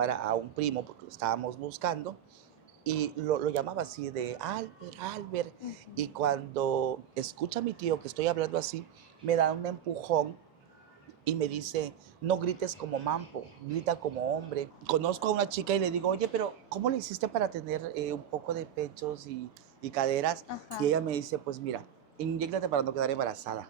a un primo porque lo estábamos buscando y lo llamaba así de Albert, Albert. Y cuando escucha a mi tío que estoy hablando así, me da un empujón y me dice, no grites como mampo, grita como hombre. Conozco a una chica y le digo, oye, pero ¿cómo le hiciste para tener un poco de pechos y caderas? Ajá. Y ella me dice, pues mira, inyéctate para no quedar embarazada.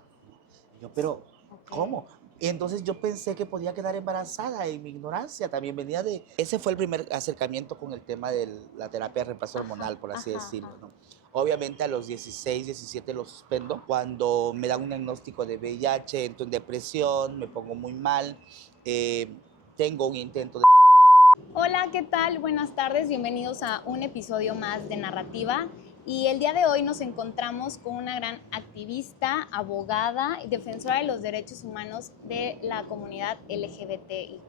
Y yo, pero, ¿cómo? Y entonces yo pensé que podía quedar embarazada y mi ignorancia también venía de... Ese fue el primer acercamiento con el tema de la terapia de reemplazo hormonal, por así decirlo, ¿no? Obviamente a los 16, 17 lo suspendo. Cuando me dan un diagnóstico de VIH, entro en depresión, me pongo muy mal, tengo un intento de... Hola, ¿qué tal? Buenas tardes, bienvenidos a un episodio más de Narrativa. Y el día de hoy nos encontramos con una gran activista, abogada y defensora de los derechos humanos de la comunidad LGBTIQ+,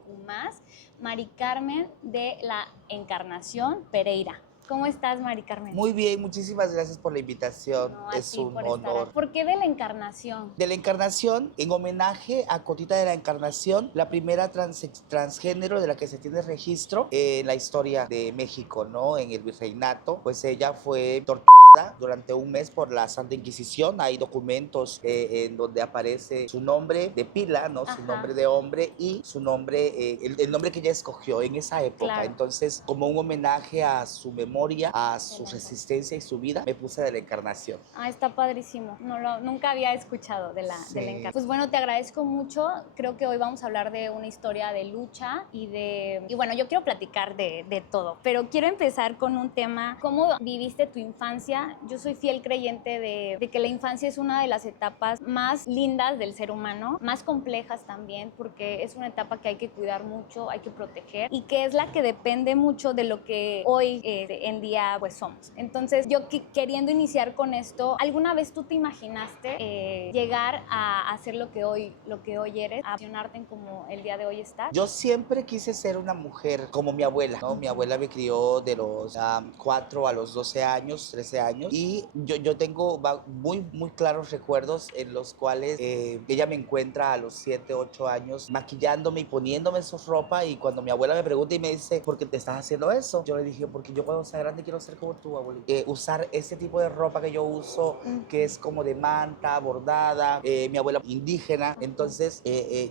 Mari Carmen de la Encarnación Pereira. ¿Cómo estás, Mari Carmen? Muy bien, muchísimas gracias por la invitación, No, a es ti un por estar honor. aquí. ¿Por qué de la Encarnación? De la Encarnación, en homenaje a Cotita de la Encarnación, la primera transgénero de la que se tiene registro en la historia de México, ¿no? En el virreinato, pues ella fue torturada durante un mes por la Santa Inquisición. Hay documentos en donde aparece su nombre de pila, ¿no? Su nombre de hombre y su nombre, el nombre que ella escogió en esa época. Claro. Entonces, como un homenaje a su memoria, a su resistencia y su vida, me puse de la Encarnación. Ah, está padrísimo. Nunca había escuchado de la Encarnación. Pues bueno, te agradezco mucho. Creo que hoy vamos a hablar de una historia de lucha y bueno, yo quiero platicar de todo, pero quiero empezar con un tema. ¿Cómo viviste tu infancia? Yo soy fiel creyente de que la infancia es una de las etapas más lindas del ser humano, más complejas también, porque es una etapa que hay que cuidar mucho, hay que proteger y que es la que depende mucho de lo que hoy en día pues somos. Entonces, yo queriendo iniciar con esto, ¿alguna vez tú te imaginaste llegar a hacer lo que hoy eres, a posicionarte en como el día de hoy estás? Yo siempre quise ser una mujer como mi abuela, ¿no? Mi abuela me crió de los 4 a los 12 años, 13 años, y yo tengo muy claros recuerdos en los cuales ella me encuentra a los 7, 8 años maquillándome y poniéndome su ropa, y cuando mi abuela me pregunta y me dice, ¿por qué te estás haciendo eso? Yo le dije, porque yo cuando sea grande quiero ser como tú, abuelita. Usar ese tipo de ropa que yo uso, que es como de manta, bordada, mi abuela indígena, entonces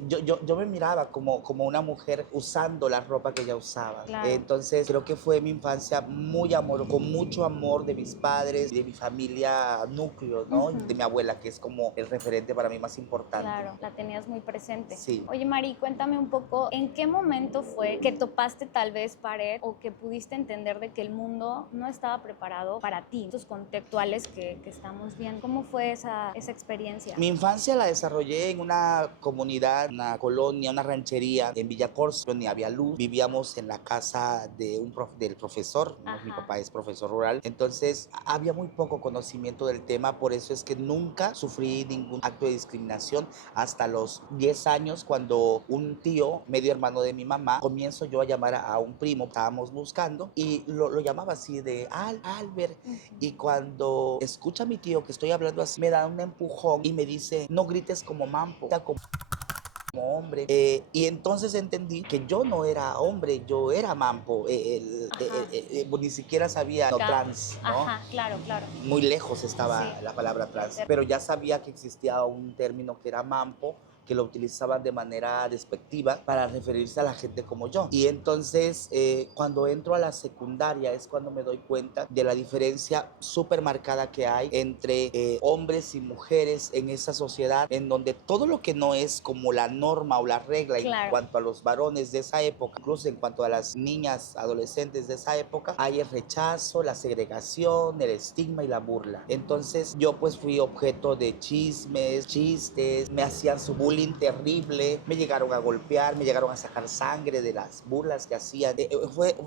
yo me miraba como una mujer usando la ropa que ella usaba. Claro. Entonces creo que fue mi infancia con mucho amor de mis padres, de mi familia núcleo, ¿no? De mi abuela, que es como el referente para mí más importante. Claro, la tenías muy presente. Sí. Oye, Mari, cuéntame un poco, ¿en qué momento fue que topaste tal vez pared o que pudiste entender de que el mundo no estaba preparado para ti, estos contextuales que estamos viendo? ¿Cómo fue esa experiencia? Mi infancia la desarrollé en una comunidad, una colonia, una ranchería en Villa Corso, donde había luz. Vivíamos en la casa de del profesor, ¿no? Mi papá es profesor rural, entonces había muy poco conocimiento del tema, por eso es que nunca sufrí ningún acto de discriminación hasta los 10 años, cuando un tío, medio hermano de mi mamá, comienzo yo a llamar a un primo, estábamos buscando, y lo llamaba así de Albert. Y cuando escucha a mi tío que estoy hablando así, me da un empujón y me dice, no grites como mampo, como hombre. Y entonces entendí que yo no era hombre, yo era mampo. Ni siquiera sabía no trans, ¿no? Ajá, claro. Muy lejos estaba la palabra trans, pero ya sabía que existía un término que era mampo, que lo utilizaban de manera despectiva para referirse a la gente como yo. Y entonces, cuando entro a la secundaria es cuando me doy cuenta de la diferencia súper marcada que hay entre hombres y mujeres en esa sociedad, en donde todo lo que no es como la norma o la regla en cuanto a los varones de esa época, incluso en cuanto a las niñas, adolescentes de esa época, hay el rechazo, la segregación, el estigma y la burla. Entonces yo pues fui objeto de chismes, chistes, me hacían su bullying terrible, me llegaron a golpear, me llegaron a sacar sangre de las burlas que hacían.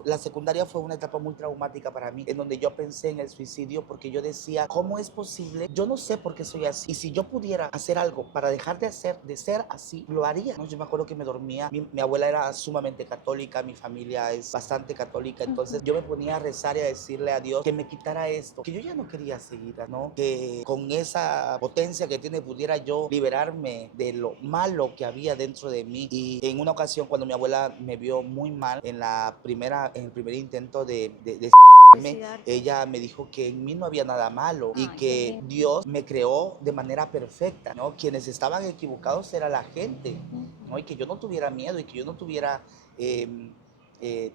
La secundaria fue una etapa muy traumática para mí, en donde yo pensé en el suicidio, porque yo decía, ¿cómo es posible? Yo no sé por qué soy así, y si yo pudiera hacer algo para dejar de ser así, lo haría, ¿no? Yo me acuerdo que me dormía, mi abuela era sumamente católica, mi familia es bastante católica, entonces yo me ponía a rezar y a decirle a Dios que me quitara esto, que yo ya no quería seguir, ¿no? Que con esa potencia que tiene pudiera yo liberarme de lo malo que había dentro de mí. Y en una ocasión, cuando mi abuela me vio muy mal en el primer intento de ella me dijo que en mí no había nada malo y que Dios me creó de manera perfecta, ¿no? Quienes estaban equivocados era la gente, ¿no? Y que yo no tuviera miedo y que yo no tuviera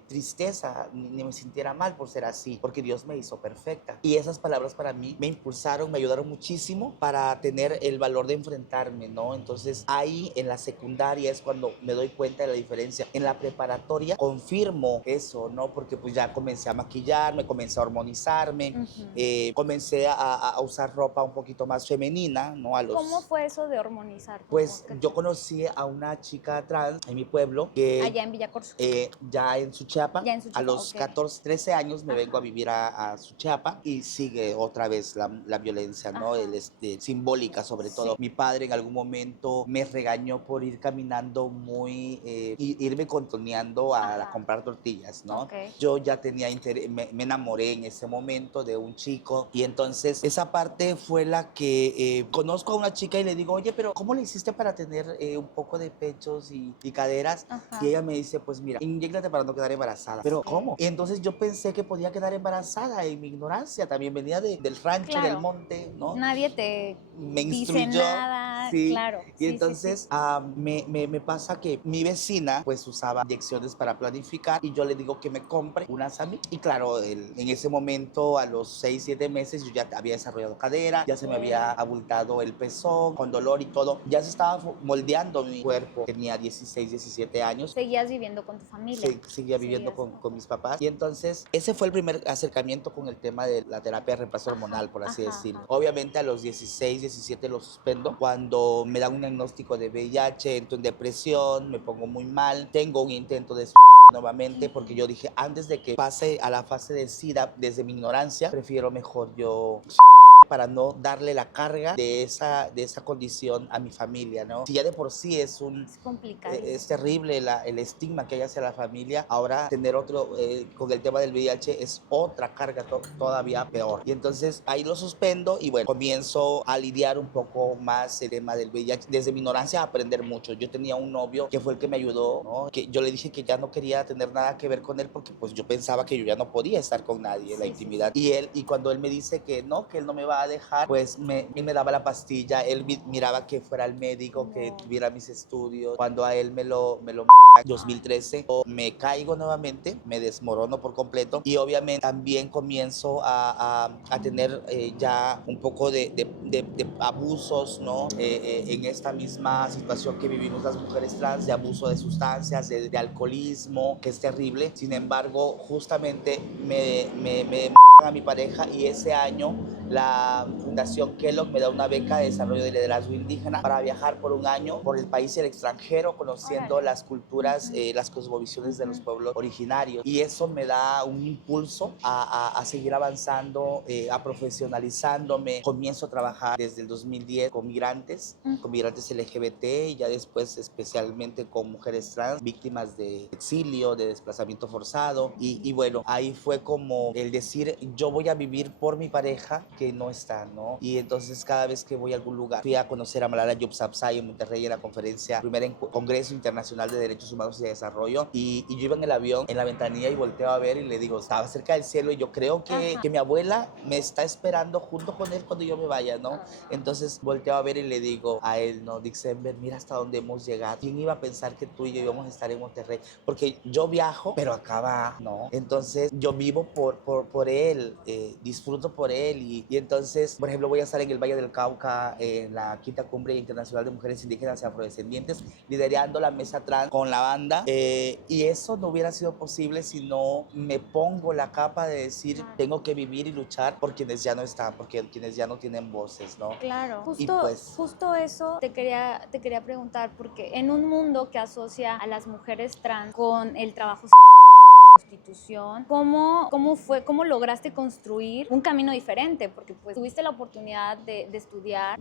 tristeza ni me sintiera mal por ser así, porque Dios me hizo perfecta. Y esas palabras para mí me impulsaron, me ayudaron muchísimo para tener el valor de enfrentarme, ¿no? Entonces ahí en la secundaria es cuando me doy cuenta de la diferencia. En la preparatoria confirmo eso, ¿no? Porque pues ya comencé a maquillarme, comencé a hormonizarme, comencé a usar ropa un poquito más femenina, ¿no? ¿Cómo fue eso de hormonizar? Pues yo conocí a una chica trans en mi pueblo que... Allá en Villacorso. Ya en Suchiapa, a los okay. 14, 13 años me vengo a vivir a Suchiapa y sigue otra vez la violencia, ¿no? Simbólica sobre todo. Mi padre en algún momento me regañó por ir caminando irme contoneando a comprar tortillas, ¿no? Okay. Yo ya tenía interés, me enamoré en ese momento de un chico y entonces esa parte fue la que conozco a una chica y le digo, oye, pero ¿cómo le hiciste para tener un poco de pechos y caderas? Y ella me dice, pues mira, inyéctate para no quedar embarazada. Pero ¿cómo? Y entonces yo pensé que podía quedar embarazada en mi ignorancia. También venía del rancho, del monte, ¿no? Nadie te me dice instruyó. nada, Sí. claro. Y entonces me pasa que mi vecina pues usaba inyecciones para planificar y yo le digo que me compre unas a mí. Y claro, en ese momento, a los 6, 7 meses, yo ya había desarrollado cadera, ya se me había abultado el pezón con dolor y todo. Ya se estaba moldeando mi cuerpo. Tenía 16, 17 años. ¿Seguías viviendo con tu familia? Sí, seguía viviendo con mis papás. Y entonces ese fue el primer acercamiento con el tema de la terapia de reemplazo hormonal, por así decirlo. Obviamente a los 16, 17 lo suspendo. Cuando me dan un diagnóstico de VIH, entro en depresión, me pongo muy mal, tengo un intento de nuevamente porque yo dije, antes de que pase a la fase de SIDA, desde mi ignorancia, prefiero mejor yo para no darle la carga de esa condición a mi familia, ¿no? Si ya de por sí es complicado. Es terrible el estigma que hay hacia la familia, ahora tener otro, con el tema del VIH es otra carga todavía peor. Y entonces ahí lo suspendo y bueno, comienzo a lidiar un poco más el tema del VIH. Desde mi ignorancia a aprender mucho. Yo tenía un novio que fue el que me ayudó, ¿no? Que yo le dije que ya no quería tener nada que ver con él porque pues yo pensaba que yo ya no podía estar con nadie en la intimidad. Y cuando él me dice que él no me va a dejar, pues me daba la pastilla, él miraba que fuera al médico, que tuviera mis estudios. Cuando a él me lo 2013, me caigo nuevamente, me desmorono por completo y obviamente también comienzo a tener ya un poco de abusos, ¿no? En esta misma situación que vivimos las mujeres trans, de abuso de sustancias, de alcoholismo, que es terrible. Sin embargo, justamente me a mi pareja y ese año la Fundación Kellogg me da una beca de desarrollo de liderazgo indígena para viajar por un año por el país y el extranjero conociendo las culturas, las cosmovisiones de los pueblos originarios y eso me da un impulso a seguir avanzando, a profesionalizándome. Comienzo a trabajar desde el 2010 con migrantes LGBT y ya después especialmente con mujeres trans víctimas de exilio, de desplazamiento forzado y bueno, ahí fue como el decir yo voy a vivir por mi pareja que no está, ¿no? Y entonces cada vez que voy a algún lugar, fui a conocer a Malala Yousafzai en Monterrey en la conferencia, primer Congreso Internacional de Derechos Humanos y de Desarrollo, y yo iba en el avión, en la ventanilla y volteo a ver y le digo, estaba cerca del cielo y yo creo que mi abuela me está esperando junto con él cuando yo me vaya, ¿no? Entonces volteo a ver y le digo a él, ¿no? Dixember, mira hasta dónde hemos llegado. ¿Quién iba a pensar que tú y yo íbamos a estar en Monterrey? Porque yo viajo, pero acá va, ¿no? Entonces yo vivo por él, disfruto por él y entonces, por ejemplo, voy a estar en el Valle del Cauca en la quinta cumbre internacional de mujeres indígenas y afrodescendientes liderando la mesa trans con la banda y eso no hubiera sido posible si no me pongo la capa de decir tengo que vivir y luchar por quienes ya no están, porque quienes ya no tienen voces, ¿no? Claro, Pues, justo eso te quería preguntar porque en un mundo que asocia a las mujeres trans con el trabajo prostitución. ¿Cómo lograste construir un camino diferente? Porque pues tuviste la oportunidad de estudiar,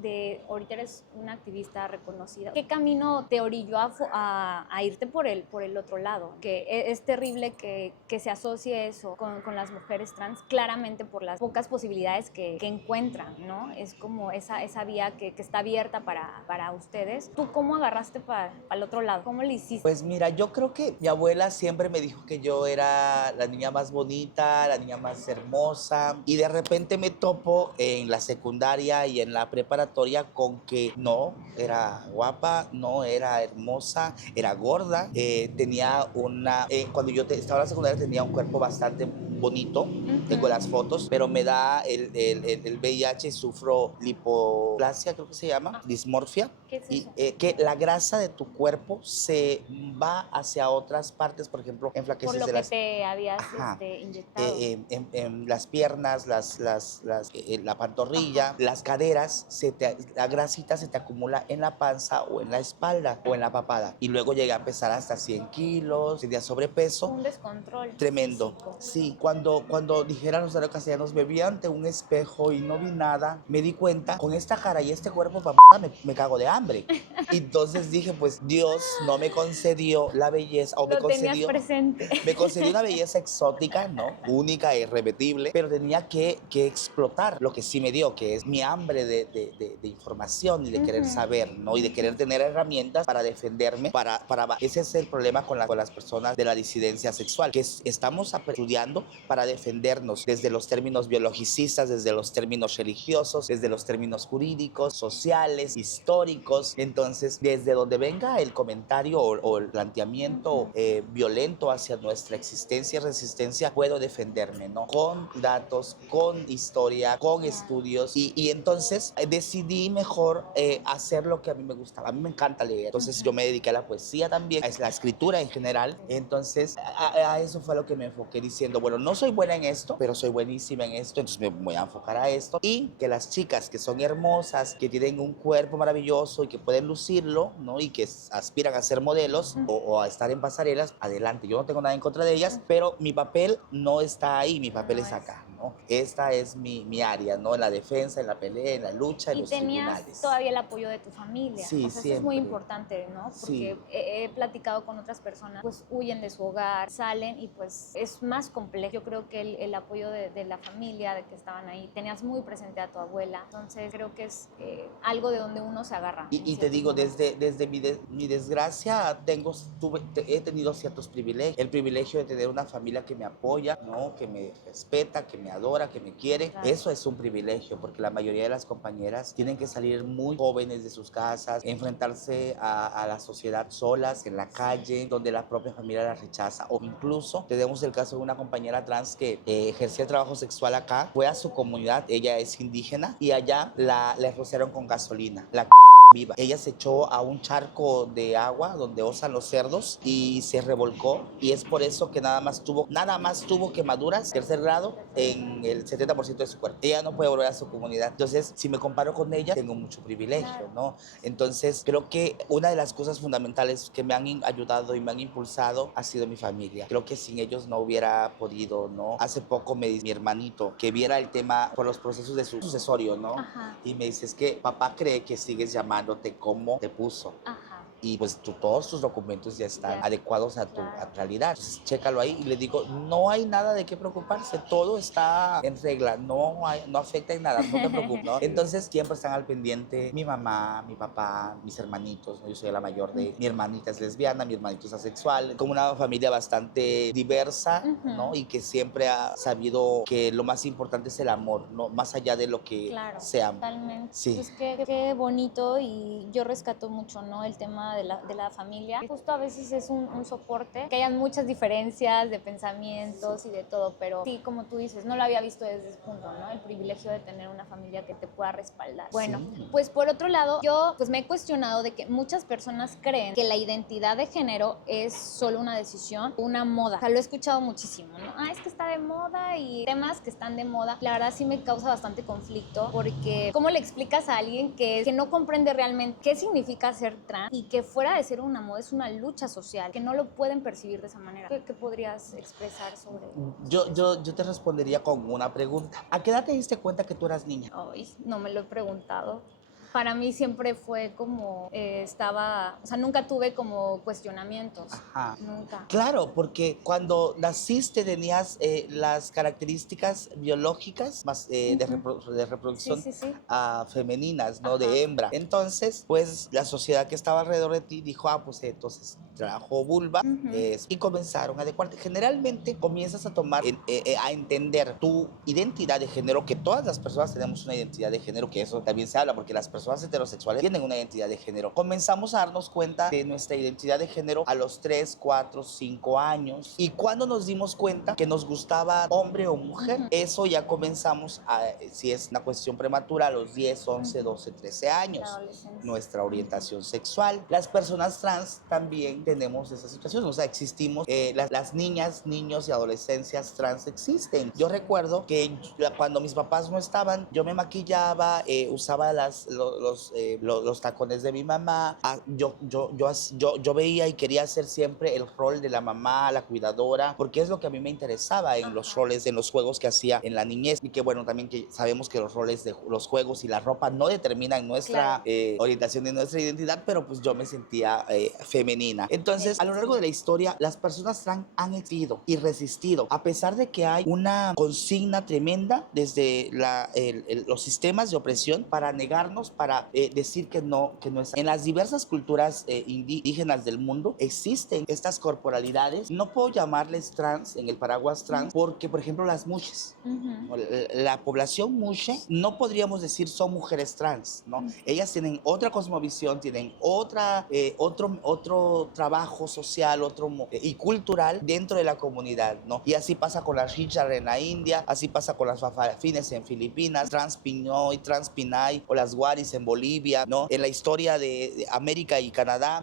ahorita eres una activista reconocida. ¿Qué camino te orilló a irte por el otro lado? Que es terrible que se asocie eso con las mujeres trans, claramente por las pocas posibilidades que encuentran, ¿no? Es como esa vía que está abierta para ustedes. ¿Tú cómo agarraste para el otro lado? ¿Cómo le hiciste? Pues mira, yo creo que mi abuela siempre me dijo que yo era la niña más bonita, la niña más hermosa, y de repente me topo en la secundaria y en la preparatoria con que no era guapa, no era hermosa, era gorda, tenía cuando yo estaba en la secundaria tenía un cuerpo bastante bonito, tengo las fotos, pero me da el VIH y sufro lipoplasia, creo que se llama, dismorfia. ¿Qué es eso? Y que la grasa de tu cuerpo se va hacia otras partes, por ejemplo, enflaqueces Por lo de que las... te habías Ajá. inyectado. En las piernas, la pantorrilla, Ajá. las caderas, la grasita se te acumula en la panza o en la espalda o en la papada. Y luego llegué a pesar hasta 100 kilos, tenía sobrepeso. Un descontrol Tremendo. físico. Sí, cuando dijeran los castellanos, me vi ante un espejo y no vi nada, me di cuenta, con esta cara y este cuerpo, papá, me cago de hambre. Y entonces dije, pues Dios no me concedió la belleza, o Lo tenías presente. me concedió una belleza exótica, ¿no? Única e irrepetible, pero tenía que explotar lo que sí me dio, que es mi hambre de información y de querer saber, ¿no? Y de querer tener herramientas para defenderme, ese es el problema con las personas de la disidencia sexual, que estamos estudiando para defendernos desde los términos biologicistas, desde los términos religiosos, desde los términos jurídicos, sociales, históricos. Entonces, desde donde venga el comentario o el planteamiento violento hacia nuestra existencia y resistencia, puedo defenderme, ¿no? Con datos, con historia, con estudios. Y entonces decidí mejor hacer lo que a mí me gustaba. A mí me encanta leer. Entonces, yo me dediqué a la poesía también, a la escritura en general. Entonces, a eso fue lo que me enfoqué diciendo, bueno, no soy buena en esto, pero soy buenísima en esto, entonces me voy a enfocar a esto. Y que las chicas que son hermosas, que tienen un cuerpo maravilloso y que pueden lucirlo, ¿no? Y que aspiran a ser modelos o a estar en pasarelas, adelante. Yo no tengo nada en contra de ellas, pero mi papel no está ahí, mi papel es acá, ¿no? Esta es mi área, ¿no? En la defensa, en la pelea, en la lucha, en los tribunales. Y tenías todavía el apoyo de tu familia. Sí, o sea, siempre. eso es muy importante, ¿no? Porque Sí. he platicado con otras personas, pues huyen de su hogar, salen y pues es más complejo. Yo creo que el apoyo de la familia, de que estaban ahí, tenías muy presente a tu abuela. Entonces creo que es algo de donde uno se agarra. Y te digo, desde mi desgracia he tenido ciertos privilegios. El privilegio de tener una familia que me apoya, ¿no? Que me respeta, que me adora, que me quiere. Claro. Eso es un privilegio, porque la mayoría de las compañeras tienen que salir muy jóvenes de sus casas, enfrentarse a la sociedad solas, en la calle, donde la propia familia las rechaza. O incluso tenemos el caso de una compañera trans que ejercía el trabajo sexual acá, fue a su comunidad, ella es indígena, y allá la rociaron con gasolina. Viva. Ella se echó a un charco de agua donde osan los cerdos y se revolcó, y es por eso que nada más tuvo quemaduras tercer grado en el 70% de su cuerpo. Ella no puede volver a su comunidad. Entonces, si me comparo con ella, tengo mucho privilegio, ¿no? Entonces, creo que una de las cosas fundamentales que me han ayudado y me han impulsado ha sido mi familia. Creo que sin ellos no hubiera podido, ¿no? Hace poco me dice mi hermanito que viera el tema por los procesos de su sucesorio, ¿no? Ajá. Y me dice, es que papá cree que sigues llamándote como te puso. Ajá. Y pues todos tus documentos ya están adecuados a tu realidad. Entonces, chécalo ahí y le digo, no hay nada de qué preocuparse, todo está en regla, no afecta en nada, no te preocupes, ¿no? Entonces siempre están al pendiente mi mamá, mi papá, mis hermanitos, ¿no? Yo soy la mayor de, mi hermanita es lesbiana, mi hermanito es asexual, como una familia bastante diversa, ¿no? Y que siempre ha sabido que lo más importante es el amor, ¿no? Más allá de lo que seamos. Totalmente. Sí. Pues qué bonito, y yo rescato mucho, ¿no? El tema de la familia. Justo a veces es un soporte, que hayan muchas diferencias de pensamientos y de todo, pero sí, como tú dices, no lo había visto desde ese punto, ¿no? El privilegio de tener una familia que te pueda respaldar. Bueno, pues por otro lado, yo pues me he cuestionado de que muchas personas creen que la identidad de género es solo una decisión, una moda. O sea, lo he escuchado muchísimo, ¿no? Es que está de moda, y temas que están de moda, la verdad sí me causa bastante conflicto, porque ¿cómo le explicas a alguien que no comprende realmente qué significa ser trans y que fuera de ser una moda es una lucha social, que no lo pueden percibir de esa manera. ¿Qué podrías expresar sobre eso? Yo te respondería con una pregunta. ¿A qué edad te diste cuenta que tú eras niña? Ay, no me lo he preguntado. Para mí siempre fue como, o sea, nunca tuve como cuestionamientos. Ajá. Nunca. Claro, porque cuando naciste tenías las características biológicas más de Sí, reproducción sí, sí. femeninas, ¿no? Ajá. De hembra. Entonces, pues la sociedad que estaba alrededor de ti dijo, pues entonces trajo vulva y comenzaron a adecuarte. Generalmente comienzas a tomar, a entender tu identidad de género, que todas las personas tenemos una identidad de género, que eso también se habla, porque las personas heterosexuales tienen una identidad de género. Comenzamos a darnos cuenta de nuestra identidad de género a los 3, 4, 5 años. Y cuando nos dimos cuenta que nos gustaba hombre o mujer, eso ya comenzamos si es una cuestión prematura, a los 10, 11, 12, 13 años. Nuestra orientación sexual. Las personas trans también tenemos esa situación, o sea, existimos, las niñas, niños y adolescencias trans existen. Yo recuerdo que cuando mis papás no estaban, yo me maquillaba, usaba los tacones de mi mamá. Yo veía y quería hacer siempre el rol de la mamá, la cuidadora, porque es lo que a mí me interesaba en los roles, en los juegos que hacía en la niñez. Y que bueno, también que sabemos que los roles de los juegos y la ropa no determinan nuestra orientación y nuestra identidad, pero pues yo me sentía femenina. Entonces, a lo largo de la historia, las personas trans han existido y resistido, a pesar de que hay una consigna tremenda desde los sistemas de opresión para negarnos, para decir que no es. En las diversas culturas indígenas del mundo existen estas corporalidades. No puedo llamarles trans en el paraguas trans porque, por ejemplo, las mujeres, la población mushe, no podríamos decir son mujeres trans, ¿no? Ellas tienen otra cosmovisión, tienen otro trabajo social, y cultural dentro de la comunidad, ¿no? Y así pasa con las Richard en la India, así pasa con las Fafines en Filipinas, Trans Pinoy, Trans Pinay o las Guaris en Bolivia, ¿no? En la historia de América y Canadá,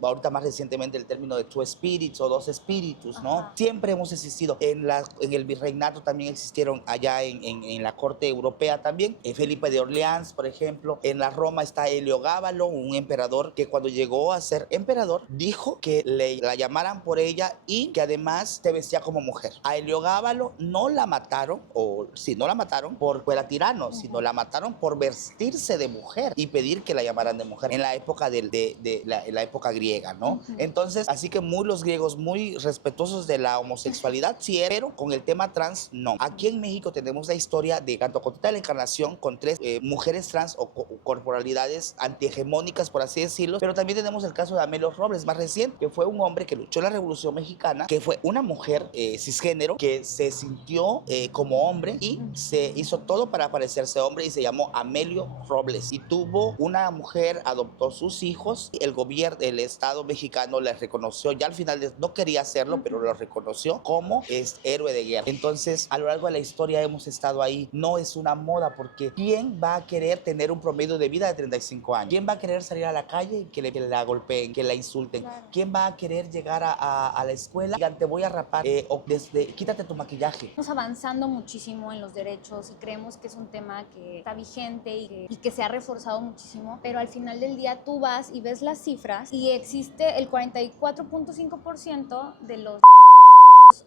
ahorita más recientemente el término de two spirits o dos espíritus, ¿no? Siempre hemos existido. En el virreinato también existieron allá en la corte europea también. Felipe de Orleans, por ejemplo. En la Roma está Heliogábalo, un emperador que cuando llegó a ser emperador dijo que la llamaran por ella y que además se vestía como mujer. A Heliogábalo no la mataron, no la mataron por era tirano, sino la mataron por vestirse de mujer y pedir que la llamaran de mujer en la época en la época griega, ¿no? Entonces, así que los griegos muy respetuosos de la homosexualidad, sí, pero con el tema trans, no. Aquí en México tenemos la historia de tanto con la encarnación con 3 mujeres trans o corporalidades antihegemónicas, por así decirlo, pero también tenemos el caso de Amelio Robles, más reciente, que fue un hombre que luchó en la Revolución Mexicana, que fue una mujer cisgénero que se sintió como hombre y se hizo todo para parecerse hombre y se llamó Amelio Robles. Y tuvo una mujer, adoptó sus hijos, el gobierno, el Estado mexicano le reconoció, ya al final no quería hacerlo, pero lo reconoció como héroe de guerra. Entonces, a lo largo de la historia hemos estado ahí. No es una moda, porque ¿quién va a querer tener un promedio de vida de 35 años? ¿Quién va a querer salir a la calle y que la golpeen, que la insulten? Claro. ¿Quién va a querer llegar a la escuela y digan, te voy a rapar o quítate tu maquillaje? Estamos avanzando muchísimo en los derechos y creemos que es un tema que está vigente y que se ha reforzado muchísimo, pero al final del día tú vas y ves las cifras y existe el 44.5% de los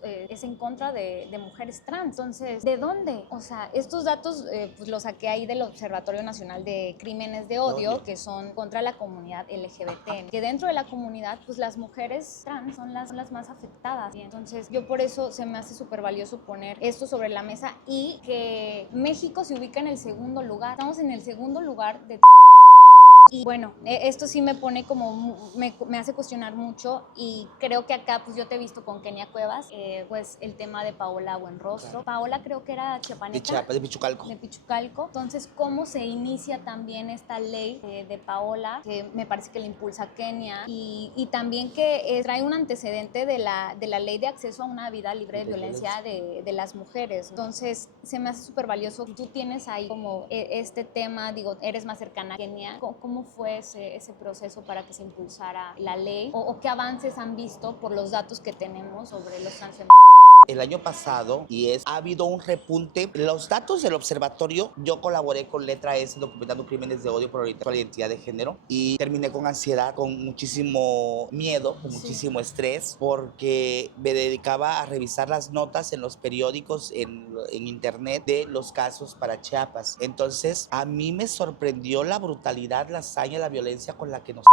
es en contra de mujeres trans. Entonces, ¿de dónde? O sea, estos datos pues los saqué ahí del Observatorio Nacional de Crímenes de Odio, que son contra la comunidad LGBT, que dentro de la comunidad, pues las mujeres trans son las más afectadas. Y entonces, yo por eso se me hace súper valioso poner esto sobre la mesa y que México se ubica en el segundo lugar. Estamos en el segundo lugar de... Y bueno, esto sí me pone como, me hace cuestionar mucho y creo que acá pues yo te he visto con Kenia Cuevas, pues el tema de Paola Buenrostro. Claro. Paola creo que era chiapaneca. De Pichucalco. De Pichucalco. Entonces, ¿cómo se inicia también esta ley de Paola? Que me parece que le impulsa Kenia y también que trae un antecedente de la ley de acceso a una vida libre de violencia de las mujeres. Entonces, se me hace súper valioso. Tú tienes ahí como este tema, digo, eres más cercana a Kenia. ¿Cómo fue ese proceso para que se impulsara la ley? ¿O qué avances han visto por los datos que tenemos sobre los transfeministas? el año pasado y ha habido un repunte. Los datos del observatorio, yo colaboré con Letra S documentando crímenes de odio por la identidad de género y terminé con ansiedad, con muchísimo miedo, con muchísimo estrés, porque me dedicaba a revisar las notas en los periódicos, en internet de los casos para Chiapas. Entonces, a mí me sorprendió la brutalidad, la hazaña, la violencia con la que nos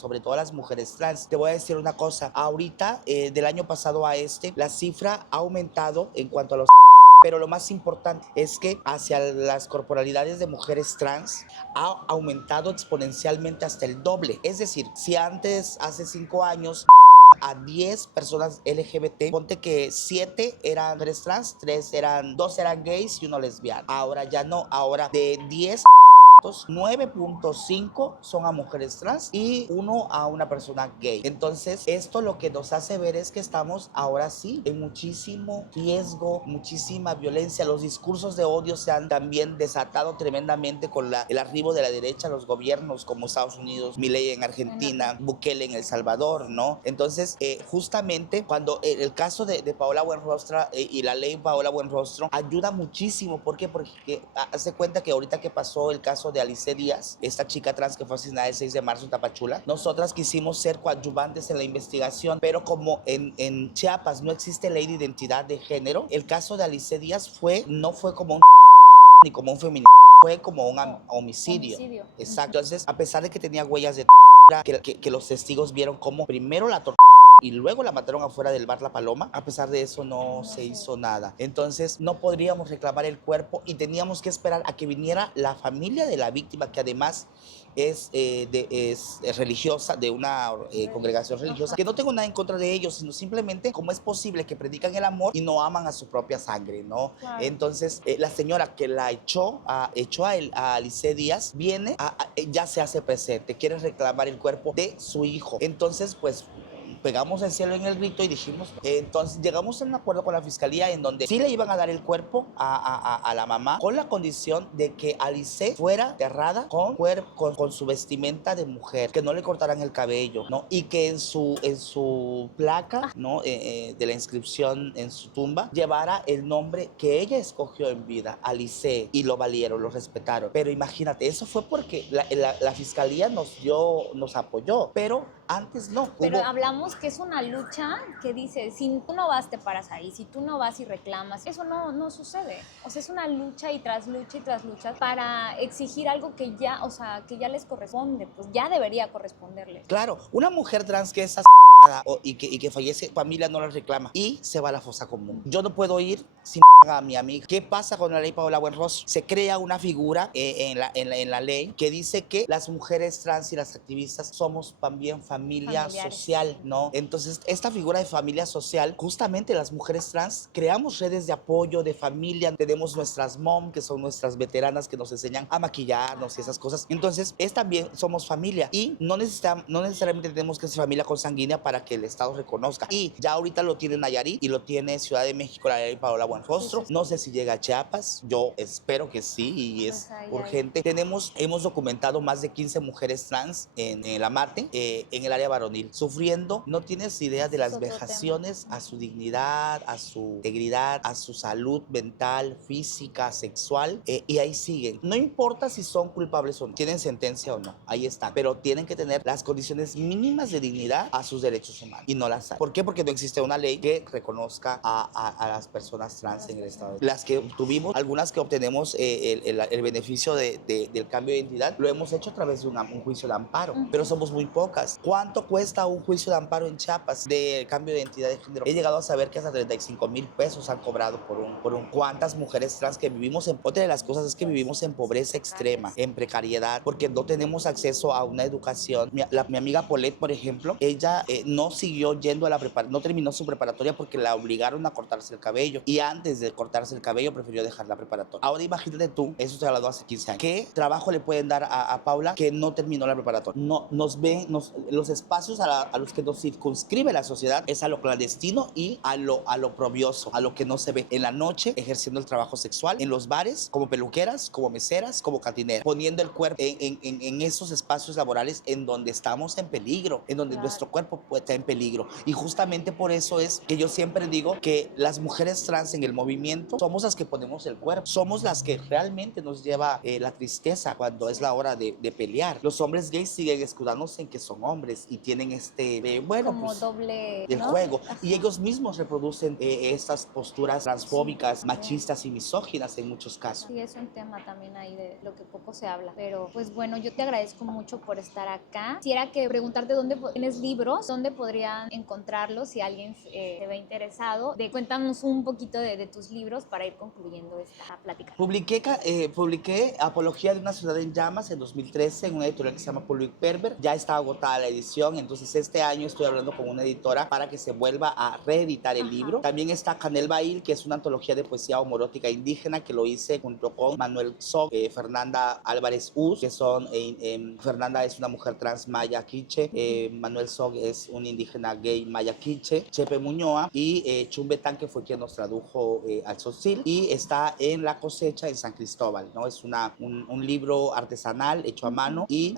sobre todo las mujeres trans. Te voy a decir una cosa, ahorita del año pasado a la cifra ha aumentado en cuanto a los pero lo más importante es que hacia las corporalidades de mujeres trans ha aumentado exponencialmente hasta el doble. Es decir, si antes, hace 5 años, a 10 personas LGBT, ponte que 7 eran mujeres trans, 2 eran gays y 1 lesbiana. Ahora ya no, ahora de 10 9.5 son a mujeres trans y 1 a una persona gay. Entonces, esto lo que nos hace ver es que estamos ahora sí en muchísimo riesgo, muchísima violencia. Los discursos de odio se han también desatado tremendamente con el arribo de la derecha a los gobiernos como Estados Unidos, Milei en Argentina, Bukele en El Salvador, ¿no? Entonces, justamente cuando el caso de Paola Buenrostra y la ley Paola Buenrostro ayuda muchísimo. ¿Por qué? Porque hace cuenta que ahorita que pasó el caso de Alice Díaz, esta chica trans que fue asesinada el 6 de marzo en Tapachula, nosotras quisimos ser coadyuvantes en la investigación, pero como en Chiapas no existe ley de identidad de género, el caso de Alice Díaz no fue como un ni como un feminicidio, fue como un homicidio. Exacto. Entonces, a pesar de que tenía huellas de que los testigos vieron cómo primero la y luego la mataron afuera del bar La Paloma, a pesar de eso no se hizo nada. Entonces no podríamos reclamar el cuerpo y teníamos que esperar a que viniera la familia de la víctima, que además es religiosa, de una congregación religiosa, que no tengo nada en contra de ellos, sino simplemente cómo es posible que predican el amor y no aman a su propia sangre, ¿no? Claro. Entonces la señora que la echó a Alice Díaz viene, ya se hace presente, quiere reclamar el cuerpo de su hijo. Entonces, pues pegamos el cielo en el grito y dijimos, entonces llegamos a un acuerdo con la fiscalía en donde sí le iban a dar el cuerpo a la mamá con la condición de que Alice fuera enterrada con su vestimenta de mujer, que no le cortaran el cabello, ¿no? Y que en su placa, ¿no? De la inscripción en su tumba llevara el nombre que ella escogió en vida, Alice, y lo valieron, lo respetaron. Pero imagínate, eso fue porque la fiscalía nos apoyó, pero antes no. Pero hablamos que es una lucha que dice, si tú no vas, te paras ahí, si tú no vas y reclamas, eso no sucede. O sea, es una lucha y tras lucha para exigir algo que ya, o sea, que ya les corresponde, pues ya debería corresponderles. Claro, una mujer trans que es y que fallece, familia no la reclama y se va a la fosa común. Yo no puedo ir sin a mi amiga. ¿Qué pasa con la ley Paola Buenrostro? Se crea una figura en la ley que dice que las mujeres trans y las activistas somos también familia social, ¿no? Entonces, esta figura de familia social, justamente las mujeres trans creamos redes de apoyo, de familia, tenemos nuestras mom, que son nuestras veteranas que nos enseñan a maquillarnos y esas cosas. Entonces, también somos familia y no necesariamente tenemos que ser familia consanguínea para que el Estado reconozca. Y ya ahorita lo tiene Nayarit y lo tiene Ciudad de México, la ley Paola Buenrostro. No sé si llega a Chiapas, yo espero que sí y es urgente. Hemos documentado más de 15 mujeres trans en la Marte, en el área varonil, sufriendo, no tienes idea de las vejaciones a su dignidad, a su integridad, a su salud mental, física, sexual, y ahí siguen. No importa si son culpables o no, tienen sentencia o no, ahí están, pero tienen que tener las condiciones mínimas de dignidad a sus derechos humanos y no las hay. ¿Por qué? Porque no existe una ley que reconozca a las personas trans en el Estado. Las que tuvimos, algunas que obtenemos el beneficio del cambio de identidad, lo hemos hecho a través de un juicio de amparo, pero somos muy pocas. ¿Cuánto cuesta un juicio de amparo en Chiapas de cambio de identidad de género? He llegado a saber que hasta 35,000 pesos han cobrado por un. ¿Cuántas mujeres trans que vivimos otra de las cosas es que vivimos en pobreza extrema, en precariedad, porque no tenemos acceso a una educación? Mi amiga Paulette, por ejemplo, ella no siguió yendo a la preparatoria, no terminó su preparatoria porque la obligaron a cortarse el cabello y antes de cortarse el cabello prefirió dejar la preparatoria. Ahora imagínate tú, eso se habló hace 15 años, ¿qué trabajo le pueden dar a Paula que no terminó la preparatoria? No, los espacios a los que nos circunscribe la sociedad es a lo clandestino y a lo probioso, a lo que no se ve. En la noche ejerciendo el trabajo sexual, en los bares, como peluqueras, como meseras, como cantineras, poniendo el cuerpo en esos espacios laborales en donde estamos en peligro, en donde nuestro cuerpo puede está en peligro. Y justamente por eso es que yo siempre digo que las mujeres trans en el movimiento somos las que ponemos el cuerpo, somos las que realmente nos lleva la tristeza cuando es la hora de pelear. Los hombres gays siguen escudándose en que son hombres y tienen bueno, como pues doble, el ¿no? juego. Ajá. Y ellos mismos reproducen estas posturas transfóbicas, Sí, machistas y misóginas en muchos casos. sí, es un tema también ahí de lo que poco se habla. Pero pues bueno, yo te agradezco mucho por estar acá. Quisiera que preguntarte dónde tienes libros, dónde podrían encontrarlos si alguien se ve interesado. Cuéntanos un poquito de tus libros para ir concluyendo esta plática. Publiqué Apología de una ciudad en llamas en 2013 en una editorial que se llama Public Perver. Ya está agotada la edición, entonces este año estoy hablando con una editora para que se vuelva a reeditar el libro. También está Canel Bail, que es una antología de poesía homorótica indígena que lo hice junto con Manuel Zog, Fernanda Álvarez Uz, que son, Fernanda es una mujer trans maya quiche, Manuel Zog es un indígena gay maya quiche, Chepe Muñoa y Chumbetán, que fue quien nos tradujo al Tzotzil, y está en La Cosecha en San Cristóbal, ¿no? Es un libro artesanal hecho a mano y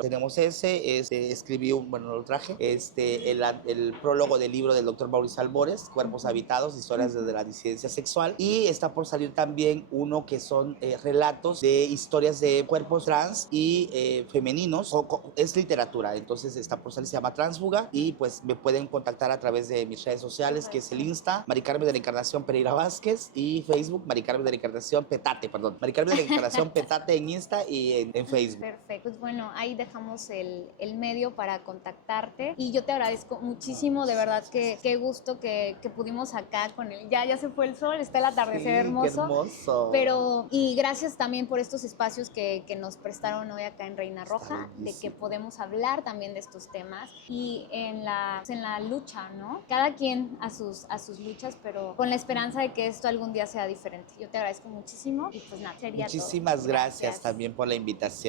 tenemos escribí bueno, lo traje, el prólogo del libro del doctor Mauricio Albores, Cuerpos Habitados, historias desde la disidencia sexual, y está por salir también uno que son relatos de historias de cuerpos trans y femeninos, es literatura, entonces está por salir, se llama Transfuga, y pues me pueden contactar a través de mis redes sociales, que es el Insta, Mari Carmen de la Encarnación Pereira Vázquez, y Facebook, Mari Carmen de la Encarnación Petate, Mari Carmen de la Encarnación Petate en Insta y en Facebook. Perfecto, pues bueno, ahí dejamos el medio para contactarte y yo te agradezco muchísimo, de verdad que qué gusto que pudimos acá con él. Ya se fue el sol, está el atardecer Sí, hermoso. qué hermoso. Pero, y gracias también por estos espacios que nos prestaron hoy acá en Reina Roja, de que podemos hablar también de estos temas y en la lucha, ¿no? Cada quien a sus luchas, pero con la esperanza de que esto algún día sea diferente. Yo te agradezco muchísimo y pues nada, sería todo. Muchísimas gracias también por la invitación.